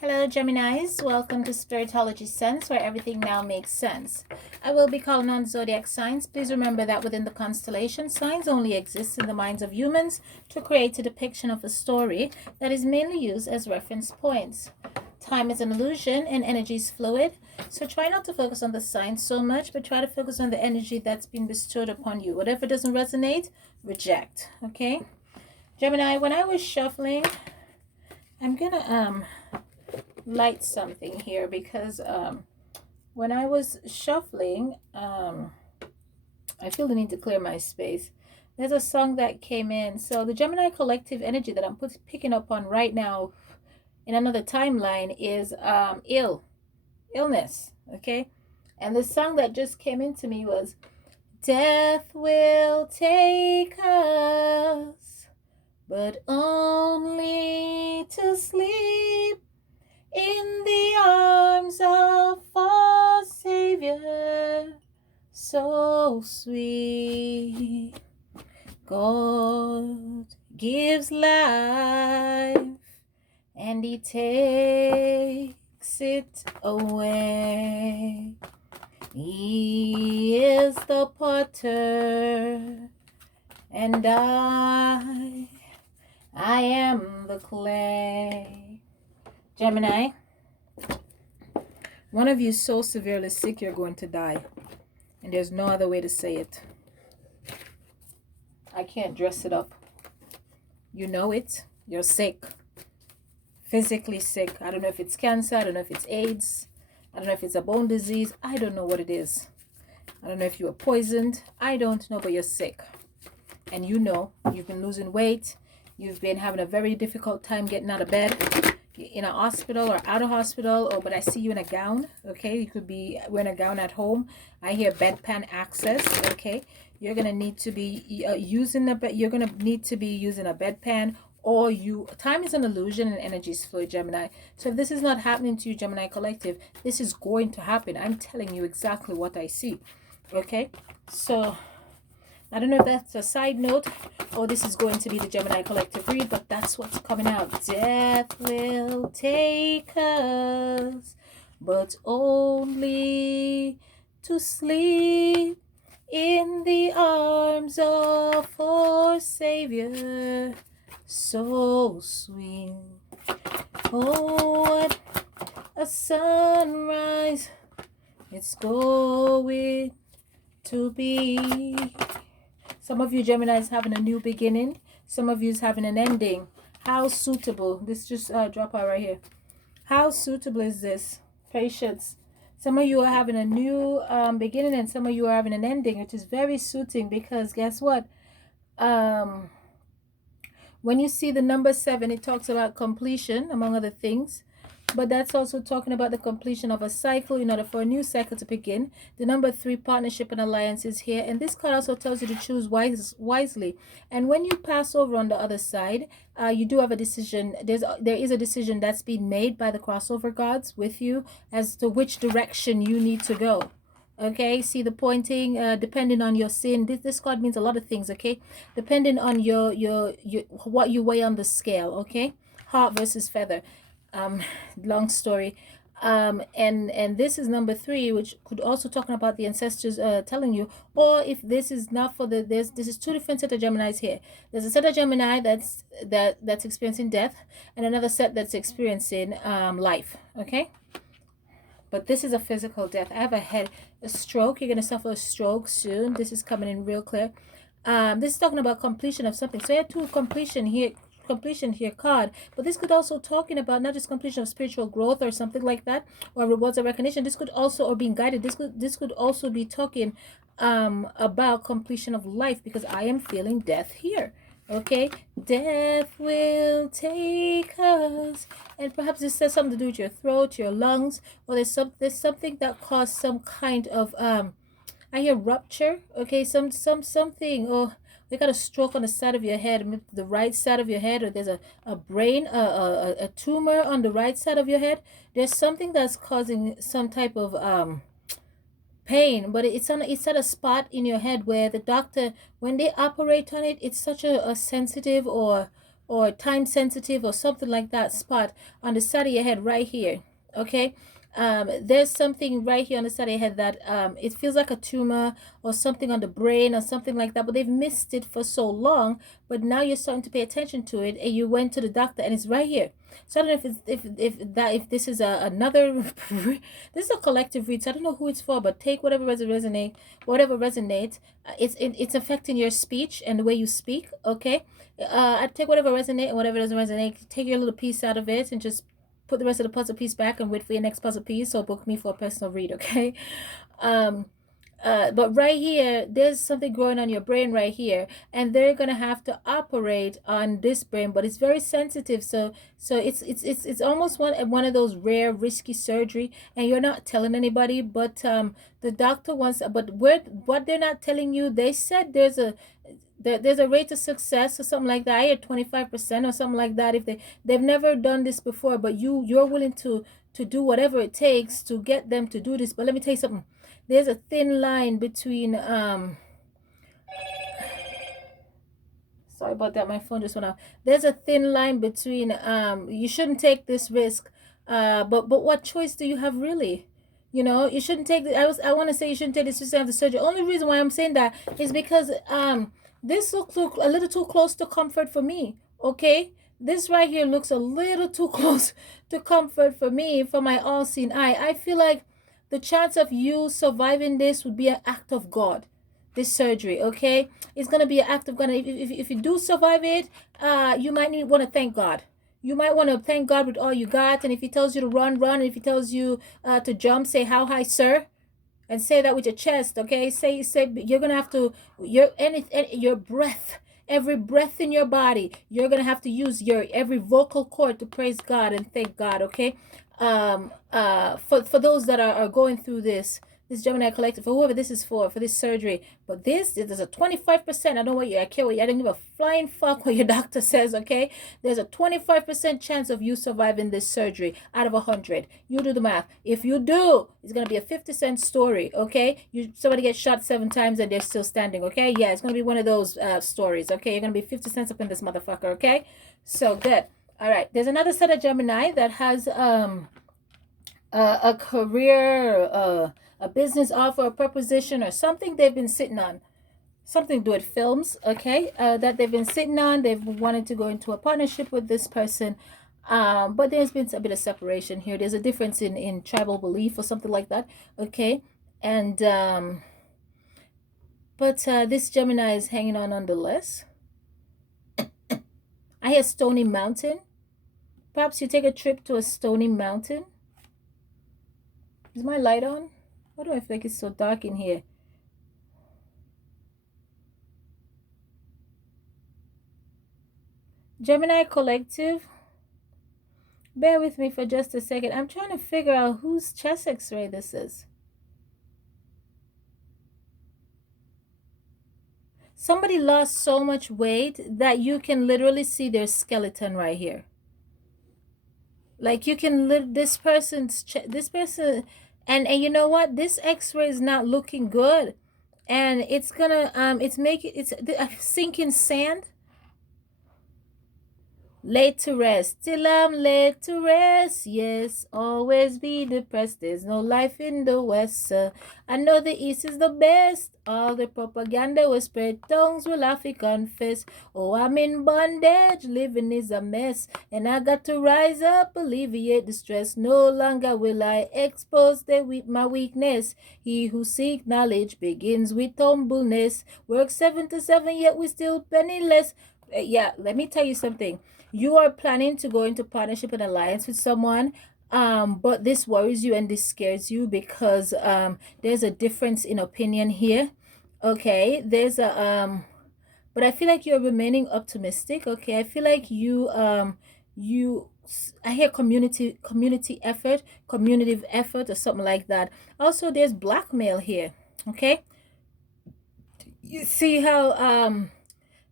Hello, Geminis. Welcome to Spiritology Sense, where everything now makes sense. I will be calling on zodiac signs. Please remember that within the constellation, signs only exist in the minds of humans to create a depiction of a story that is mainly used as reference points. Time is an illusion and energy is fluid, so try not to focus on the signs so much, but try to focus on the energy that's been bestowed upon you. Whatever doesn't resonate, reject. Okay? Gemini, when I was shuffling, I'm gonna light something here because when I was shuffling, I feel the need to clear my space. There's a song that came in. So the Gemini collective energy that I'm picking up on right now in another timeline is illness. Okay, and the song that just came into me was "Death will take us, but only to sleep in the arms of our Savior, so sweet. God gives life and He takes it away. He is the potter, and I am the clay. Gemini, one of you is so severely sick you're going to die, and there's no other way to say it. I can't dress it up. You know it. You're sick. Physically sick. I don't know if it's cancer. I don't know if it's AIDS. I don't know if it's a bone disease. I don't know what it is. I don't know if you were poisoned. I don't know, but you're sick. And you know, you've been losing weight. You've been having a very difficult time getting out of bed. In a hospital or out of hospital, but I see you in a gown. Okay, you could be wearing a gown at home. I hear bedpan access. Okay, you're gonna need to be using a bed. You're gonna need to be using a bedpan, or time is an illusion and energy is fluid, Gemini. So if this is not happening to you, Gemini collective, this is going to happen. I'm telling you exactly what I see. Okay, so I don't know if that's a side note or this is going to be the Gemini collective read, but that's what's coming out. Death will take us, but only to sleep in the arms of our Savior, so sweet. Oh, what a sunrise it's going to be. Some of you Geminis having a new beginning. Some of you is having an ending. How suitable. This just drop out right here. How suitable is this? Patience. Some of you are having a new beginning and some of you are having an ending, which is very suiting because guess what? When you see the number 7, it talks about completion, among other things. But that's also talking about the completion of a cycle in order for a new cycle to begin. The number 3, partnership and alliance, is here. And this card also tells you to choose wisely. And when you pass over on the other side, you do have a decision. There is a decision that's being made by the crossover gods with you as to which direction you need to go. Okay, see the pointing, depending on your sin. This card means a lot of things, okay? Depending on your what you weigh on the scale, okay? Heart versus feather. Long story. And this is number 3, which could also talking about the ancestors telling you, or if this is not for this is 2 different set of Geminis here. There's a set of Gemini that's experiencing death, and another set that's experiencing life. Okay. But this is a physical death. I have a stroke. You're gonna suffer a stroke soon. This is coming in real clear. This is talking about completion of something. So you have 2 completion here card, but this could also talking about not just completion of spiritual growth or something like that, or rewards of recognition. This could also, or being guided, this could also be talking about completion of life, because I am feeling death here. Okay, death will take us, and perhaps this has something to do with your throat, your lungs, or there's something that caused some kind of I hear rupture. Okay, something, or you got a stroke on the side of your head, the right side of your head, or there's a brain, a tumor on the right side of your head. There's something that's causing some type of pain, but it's at a spot in your head where the doctor, when they operate on it, it's such a sensitive or or time sensitive or something like that spot on the side of your head right here. Okay. There's something right here on the side of your head that it feels like a tumor or something on the brain or something like that, but they've missed it for so long. But now you're starting to pay attention to it, and you went to the doctor, and it's right here. So I don't know if it's, if this is another this is a collective read. So I don't know who it's for, but take whatever resonate, whatever resonates. It's affecting your speech and the way you speak. Okay, I take whatever resonate and whatever doesn't resonate. Take your little piece out of it and just put the rest of the puzzle piece back and wait for your next puzzle piece. So book me for a personal read. Okay. Um, but right here, there's something growing on your brain right here, and they're gonna have to operate on this brain, but it's very sensitive. So it's almost one of those rare risky surgery, and you're not telling anybody, but the doctor wants. But what they're not telling you, they said there's a rate of success or something like that. I heard 25% or something like that. If they've never done this before, but you're willing to do whatever it takes to get them to do this. But let me tell you something. There's a thin line between sorry about that, my phone just went off. There's a thin line between you shouldn't take this risk, but what choice do you have really? You know, you shouldn't take the, I want to say you shouldn't take this risk after surgery. Only reason why I'm saying that is because this looks a little too close to comfort for me. Okay, this right here looks a little too close to comfort for me, for my all-seeing eye. I feel like the chance of you surviving this would be an act of God. This surgery, okay? It's gonna be an act of God. If you do survive it, you might want to thank God. You might want to thank God with all you got. And if He tells you to run, run. And if He tells you to jump, say, "How high, sir?" And say that with your chest, okay? Say you're gonna have to your breath, every breath in your body, you're gonna have to use your every vocal cord to praise God and thank God, okay? For those that are going through this Gemini collective, for whoever this is for this surgery. But there's a 25%. I don't know what I care what you, I didn't give a flying fuck what your doctor says, okay? There's a 25% chance of you surviving this surgery out of 100. You do the math. If you do, it's gonna be a 50-cent story, okay? Somebody gets shot 7 times and they're still standing, okay? Yeah, it's gonna be one of those stories, okay? You're gonna be 50 cents up in this motherfucker, okay? So good. All right. There's another set of Gemini that has a career, a business offer, a proposition, or something they've been sitting on. Something to do with films, okay? That they've been sitting on. They've wanted to go into a partnership with this person. But there's been a bit of separation here. There's a difference in tribal belief or something like that, okay? And but this Gemini is hanging on nonetheless. I hear Stony Mountain. Perhaps you take a trip to a Stony Mountain. Is my light on? Why do I feel like it's so dark in here? Gemini Collective. Bear with me for just a second. I'm trying to figure out whose chest x-ray this is. Somebody lost so much weight that you can literally see their skeleton right here. Like you can this person, and you know what? This x-ray is not looking good. And it's gonna it's sinking sand. Laid to rest, till I'm laid to rest. Yes, always be depressed. There's no life in the West. I know the East is the best. All the propaganda was spread. Tongues will have to confess. Oh, I'm in bondage. Living is a mess. And I got to rise up, alleviate the stress. No longer will I expose my weakness. He who seeks knowledge begins with humbleness. Work 7 to 7, yet we still penniless. Yeah, let me tell you something. You are planning to go into partnership and alliance with someone, but this worries you and this scares you because there's a difference in opinion here. Okay, there's a but I feel like you're remaining optimistic. Okay, I feel like I hear community effort, community effort, or something like that. Also, there's blackmail here. Okay, you see how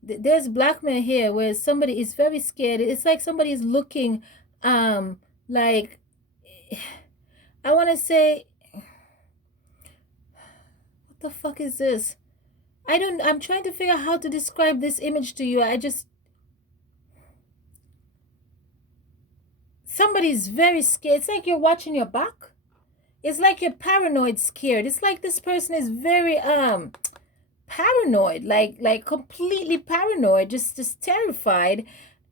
there's blackmail here where somebody is very scared. It's like somebody is looking like I want to say, what the fuck is this? I'm trying to figure out how to describe this image to you. somebody's very scared. It's like you're watching your back. It's like you're paranoid scared. It's like this person is very paranoid, like completely paranoid, just terrified.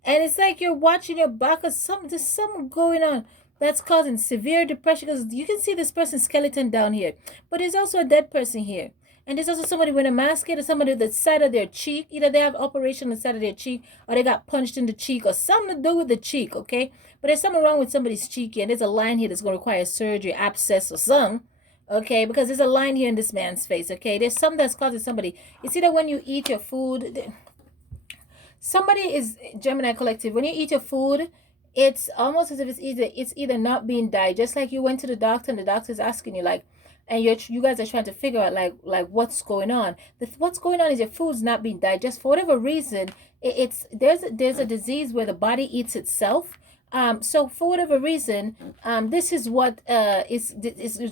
And it's like you're watching your back or something. There's something going on that's causing severe depression, because you can see this person's skeleton down here, but there's also a dead person here. And there's also somebody with a mask or somebody with the side of their cheek. Either they have operation on the side of their cheek, or they got punched in the cheek, or something to do with the cheek, okay? But there's something wrong with somebody's cheek here, and there's a line here that's going to require surgery, abscess, or something, okay? Because there's a line here in this man's face, okay? There's something that's causing somebody. You see that when you eat your food, somebody is Gemini collective. When you eat your food, it's almost as if it's either not being digested. Just like you went to the doctor and the doctor's asking you like, and you guys are trying to figure out like what's going on. What's going on is your food's not being digested for whatever reason. It's there's a disease where the body eats itself. So for whatever reason, this is what is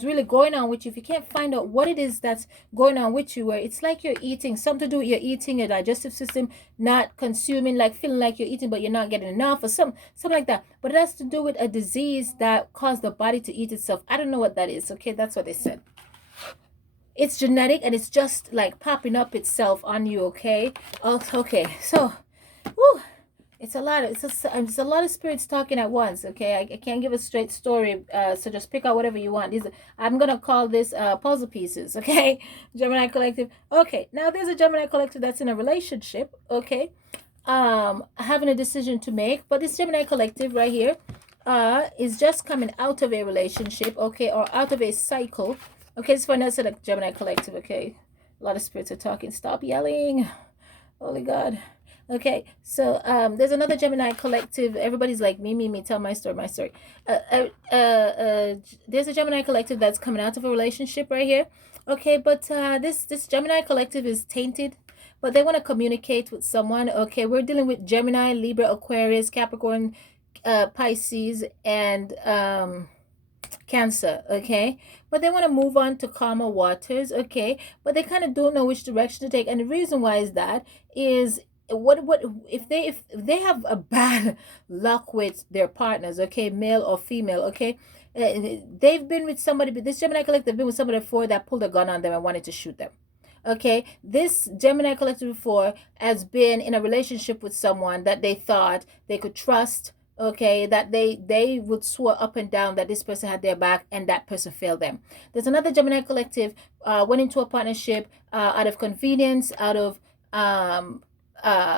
really going on with you. If you can't find out what it is that's going on with you, where it's like you're eating something to do with your eating, your digestive system not consuming, like feeling like you're eating but you're not getting enough, or something like that. But it has to do with a disease that caused the body to eat itself. I don't know what that is. Okay, that's what they said. It's genetic and it's just like popping up itself on you. Okay. Okay. So, whew, it's a lot of it's a lot of spirits talking at once. Okay, I can't give a straight story, so just pick out whatever you want. I'm gonna call this puzzle pieces. Okay, Gemini collective. Okay, now there's a Gemini collective that's in a relationship. Okay, having a decision to make, but this Gemini collective right here is just coming out of a relationship. Okay, or out of a cycle. Okay, it's for another Gemini collective. Okay, a lot of spirits are talking. Stop yelling. Holy God. Okay, so there's another Gemini collective. Everybody's like me. Tell my story, my story. There's a Gemini collective that's coming out of a relationship right here. Okay, but this Gemini collective is tainted, but they want to communicate with someone. Okay, we're dealing with Gemini, Libra, Aquarius, Capricorn, Pisces, and Cancer. Okay, but they want to move on to calmer waters. Okay, but they kind of don't know which direction to take, and the reason why is that is what if they have a bad luck with their partners, okay, male or female, okay, they've been with somebody, but this Gemini collective have been with somebody before that pulled a gun on them and wanted to shoot them. Okay, this Gemini collective before has been in a relationship with someone that they thought they could trust, okay, that they would swear up and down that this person had their back, and that person failed them. There's another Gemini collective went into a partnership out of convenience, out of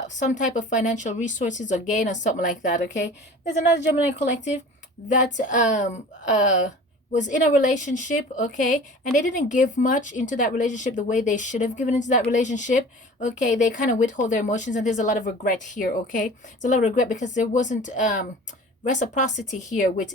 some type of financial resources or gain or something like that. Okay, there's another Gemini collective that was in a relationship, okay, and they didn't give much into that relationship the way they should have given into that relationship. Okay, they kind of withhold their emotions, and there's a lot of regret here. Okay, there's a lot of regret because there wasn't reciprocity here with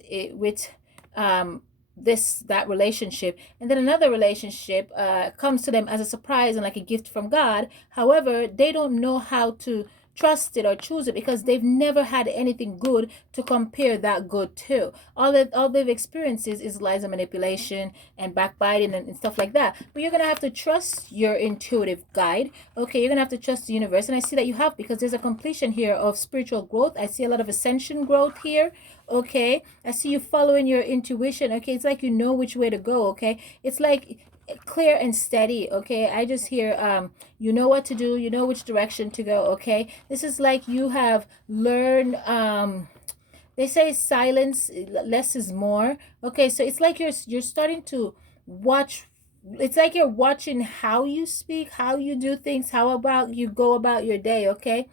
that relationship. And then another relationship comes to them as a surprise and like a gift from God. However, they don't know how to trust it or choose it because they've never had anything good to compare that good to. All they've experienced is lies and manipulation and backbiting and stuff like that. But you're gonna have to trust your intuitive guide. Okay, you're gonna have to trust the universe, and I see that you have, because there's a completion here of spiritual growth. I see a lot of ascension growth here. Okay, I see you following your intuition. Okay, it's like you know which way to go. Okay, it's like clear and steady. Okay, I just hear you know what to do, you know which direction to go. Okay, this is like you have learned they say silence, less is more. Okay, so it's like you're starting to watch. It's like you're watching how you speak, how you do things, how about you go about your day. Okay,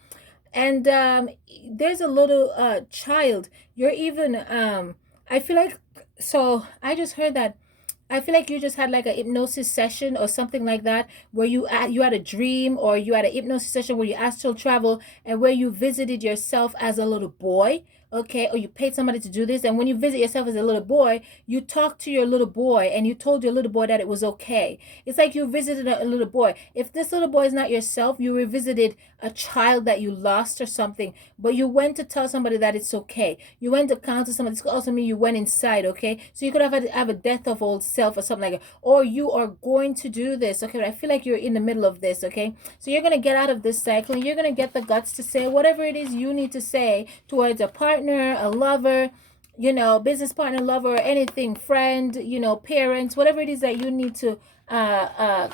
and there's a little child. You're even I feel like, so I just heard that I feel like you just had like a hypnosis session or something like that, where you had a dream, or you had a hypnosis session where you astral travel, and where you visited yourself as a little boy. Okay, or you paid somebody to do this, and when you visit yourself as a little boy, you talked to your little boy and you told your little boy that it was okay. It's like you visited a little boy. If this little boy is not yourself, you revisited a child that you lost or something, but you went to tell somebody that it's okay. You went to counsel somebody. This could also mean you went inside. Okay, so you could have a death of old self or something like that, or you are going to do this. Okay, but I feel like you're in the middle of this. Okay, so you're gonna get out of this cycle, and you're gonna get the guts to say whatever it is you need to say towards a partner, a lover, business partner, lover, anything, friend, parents, whatever it is that you need to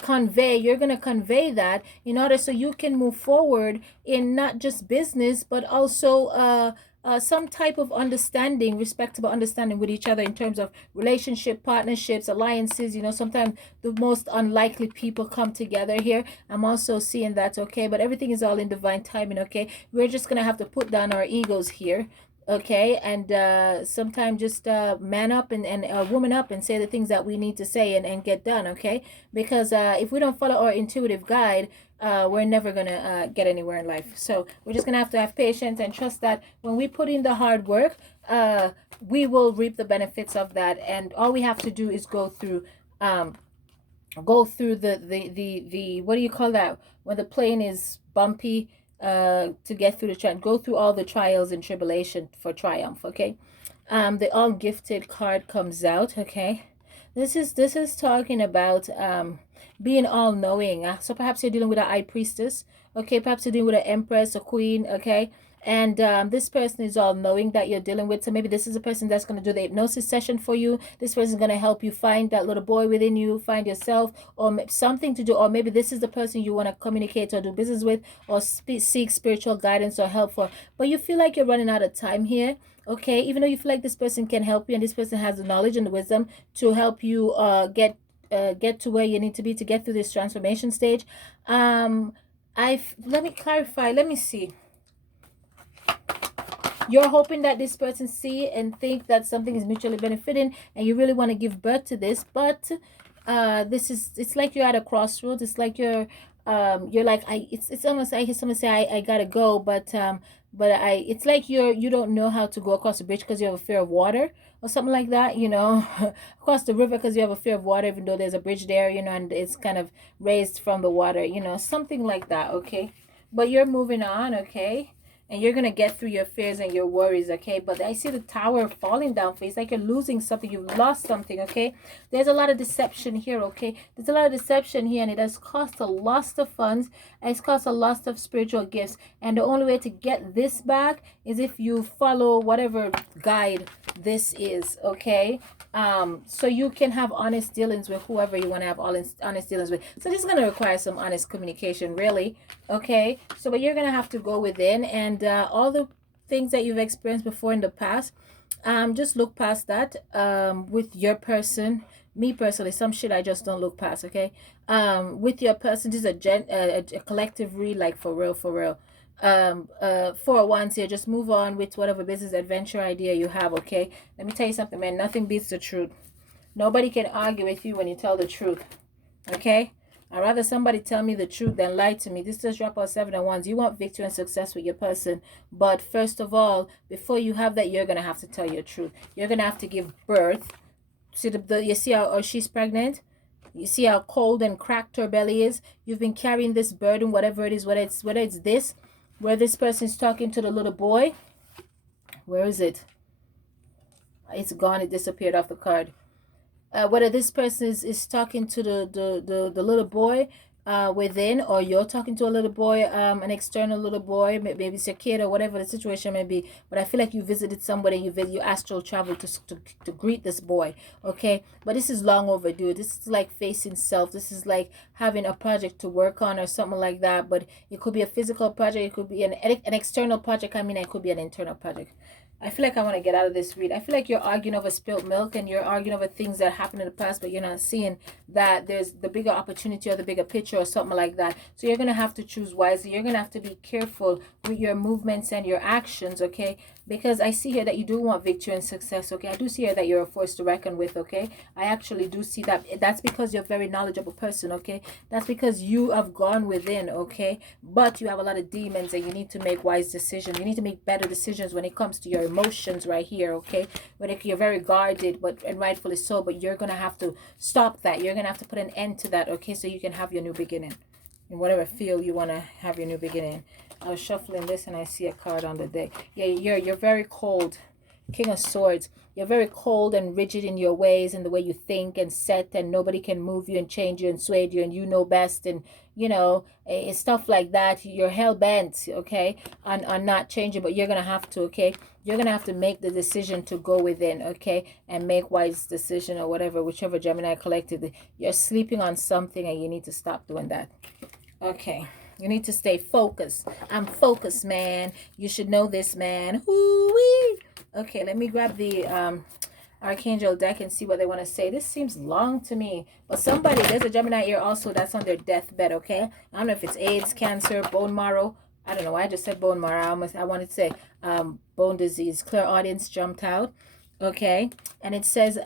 convey. You're going to convey that in order so you can move forward in not just business, but also some type of understanding, respectable understanding with each other in terms of relationship, partnerships, alliances. Sometimes the most unlikely people come together here. I'm also seeing that, okay? But everything is all in divine timing, okay? We're just going to have to put down our egos here, okay, and sometimes just man up and woman up and say the things that we need to say and get done, okay, because if we don't follow our intuitive guide, we're never gonna get anywhere in life. So we're just gonna have to have patience and trust that when we put in the hard work, we will reap the benefits of that, and all we have to do is go through the what do you call that, when the plane is bumpy, to get through the trial, go through all the trials and tribulation for triumph, okay. The all gifted card comes out, okay. This is talking about being all knowing. So perhaps you're dealing with a high priestess, okay, perhaps you're dealing with an empress, a queen, okay, and this person is all knowing that you're dealing with. So maybe this is a person that's going to do the hypnosis session for you. This person is going to help you find that little boy within you, find yourself, or something to do. Or maybe this is the person you want to communicate or do business with, or seek spiritual guidance or help for. But you feel like you're running out of time here, okay, even though you feel like this person can help you and this person has the knowledge and the wisdom to help you get to where you need to be to get through this transformation stage. Let me clarify, let me see. You're hoping that this person see and think that something is mutually benefiting and you really want to give birth to this, but it's like you're at a crossroads. It's like you're like, it's almost, I hear someone say I gotta go, but it's like you don't know how to go across the bridge because you have a fear of water or something like that, across the river because you have a fear of water, even though there's a bridge there, and it's kind of raised from the water, something like that, okay. But you're moving on, okay, and you're gonna get through your fears and your worries, okay. But I see the tower falling down for you. It's like you're losing something, you've lost something, okay. There's a lot of deception here, okay. There's a lot of deception here, and it has cost a loss of funds, and it's cost a loss of spiritual gifts, and the only way to get this back is if you follow whatever guide this is, okay. So you can have honest dealings with whoever you want to have honest dealings with. So this is going to require some honest communication, really, okay. So but you're going to have to go within, and all the things that you've experienced before in the past, just look past that. With your person, me personally, some shit I just don't look past, okay. With your person, this is a collective read, like for real. For once here, just move on with whatever business adventure idea you have, okay. Let me tell you something, man, nothing beats the truth. Nobody can argue with you when you tell the truth, okay. I'd rather somebody tell me the truth than lie to me. This does drop out 7 and 1s. You want victory and success with your person, but first of all, before you have that, you're gonna have to tell your truth. You're gonna have to give birth. See you see how she's pregnant. You see how cold and cracked her belly is. You've been carrying this burden, whatever it is, whether it's this, where this person is talking to the little boy. Where is it? It's gone. It disappeared off the card. Whether this person is talking to the little boy within, or you're talking to a little boy, an external little boy, maybe it's your kid or whatever the situation may be. But I feel like you visited somebody, you astral travel to greet this boy, okay. But this is long overdue. This is like facing self. This is like having a project to work on or something like that. But it could be a physical project, it could be an external project, it could be an internal project. I feel like I want to get out of this read. I feel like you're arguing over spilt milk and you're arguing over things that happened in the past, but you're not seeing that there's the bigger opportunity or the bigger picture or something like that. So you're going to have to choose wisely. You're going to have to be careful with your movements and your actions, okay? Because I see here that you do want victory and success, okay? I do see here that you're a force to reckon with, okay? I actually do see that. That's because you're a very knowledgeable person, okay? That's because you have gone within, okay? But you have a lot of demons and you need to make wise decisions. You need to make better decisions when it comes to your emotions right here, okay? When you're very guarded, and rightfully so, but you're going to have to stop that. You're going to have to put an end to that, okay? So you can have your new beginning. In whatever field you want to have your new beginning. I was shuffling this and I see a card on the deck. Yeah, you're very cold. King of Swords. You're very cold and rigid in your ways and the way you think and set, and nobody can move you and change you and sway you, and you know best, and stuff like that. You're hell bent, okay, on not changing, but you're gonna have to, okay. you're gonna have to make the decision to go within, okay, and make wise decision or whatever, whichever Gemini collective. You're sleeping on something and you need to stop doing that. Okay. You need to stay focused. I'm focused, man. You should know this, man. Hoo-wee. Okay, let me grab the Archangel deck and see what they want to say. This seems long to me. But somebody, there's a Gemini here also that's on their deathbed, okay? I don't know if it's AIDS, cancer, bone marrow. I don't know why I just said bone marrow. I wanted to say bone disease. Clear audience jumped out. Okay. And it says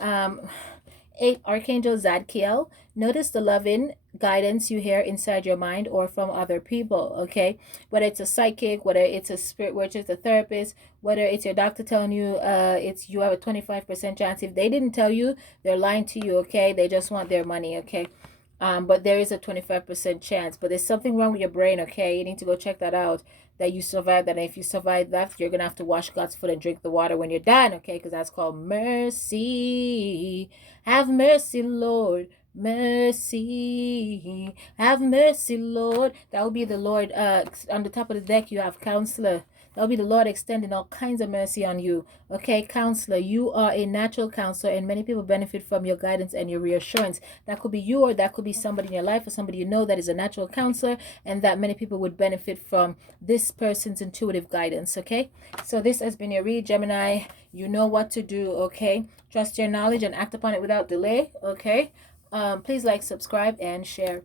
8, Archangel Zadkiel. Notice the loving guidance you hear inside your mind or from other people, okay? Whether it's a psychic, whether it's a spirit, whether it's a therapist, whether it's your doctor telling you it's you have a 25% chance. If they didn't tell you, they're lying to you, okay? They just want their money, okay? But there is a 25% chance. But there's something wrong with your brain, okay? You need to go check that out, that you survived that. And if you survive that, you're going to have to wash God's foot and drink the water when you're done, okay? Because that's called mercy. Have mercy, Lord. Mercy. Have mercy, Lord. That will be the Lord. On the top of the deck, you have Counselor. That'll be the Lord extending all kinds of mercy on you. Okay, counselor, you are a natural counselor, and many people benefit from your guidance and your reassurance. That could be you, or that could be somebody in your life, or somebody you know that is a natural counselor, and that many people would benefit from this person's intuitive guidance. Okay, so this has been your read, Gemini. You know what to do. Okay, trust your knowledge and act upon it without delay. Okay, please like, subscribe, and share.